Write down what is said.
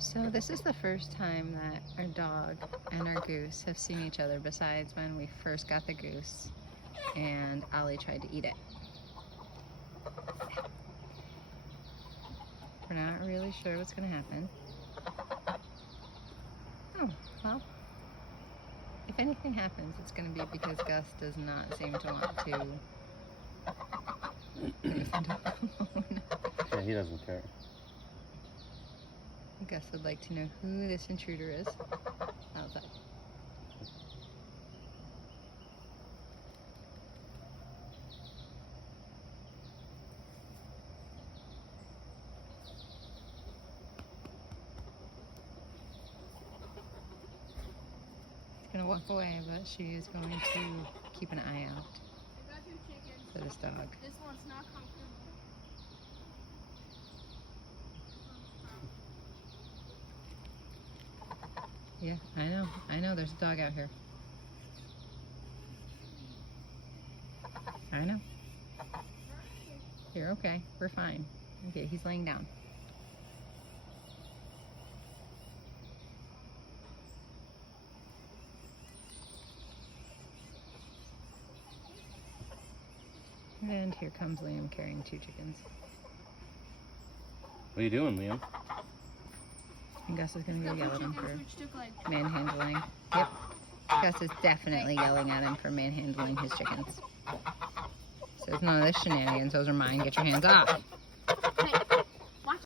So this is the first time that our dog and our goose have seen each other besides when we first got the goose and Ollie tried to eat it. We're not really sure what's going to happen. Oh, well, if anything happens, it's going to be because Gus does not seem to want to move into the phone. Yeah, he doesn't care. Gus would like to know who this intruder is. How's that? She's gonna walk away, but she is going to keep an eye out for this dog. This one's not comfortable. Yeah, I know there's a dog out here. I know. You're okay, we're fine. Okay, he's laying down. And here comes Liam carrying 2 chickens. What are you doing, Liam? And Gus is gonna go yell at him for Which took like manhandling. Yep. Gus is definitely yelling at him for manhandling his chickens. Says none of this shenanigans, those are mine, get your hands off. Hey.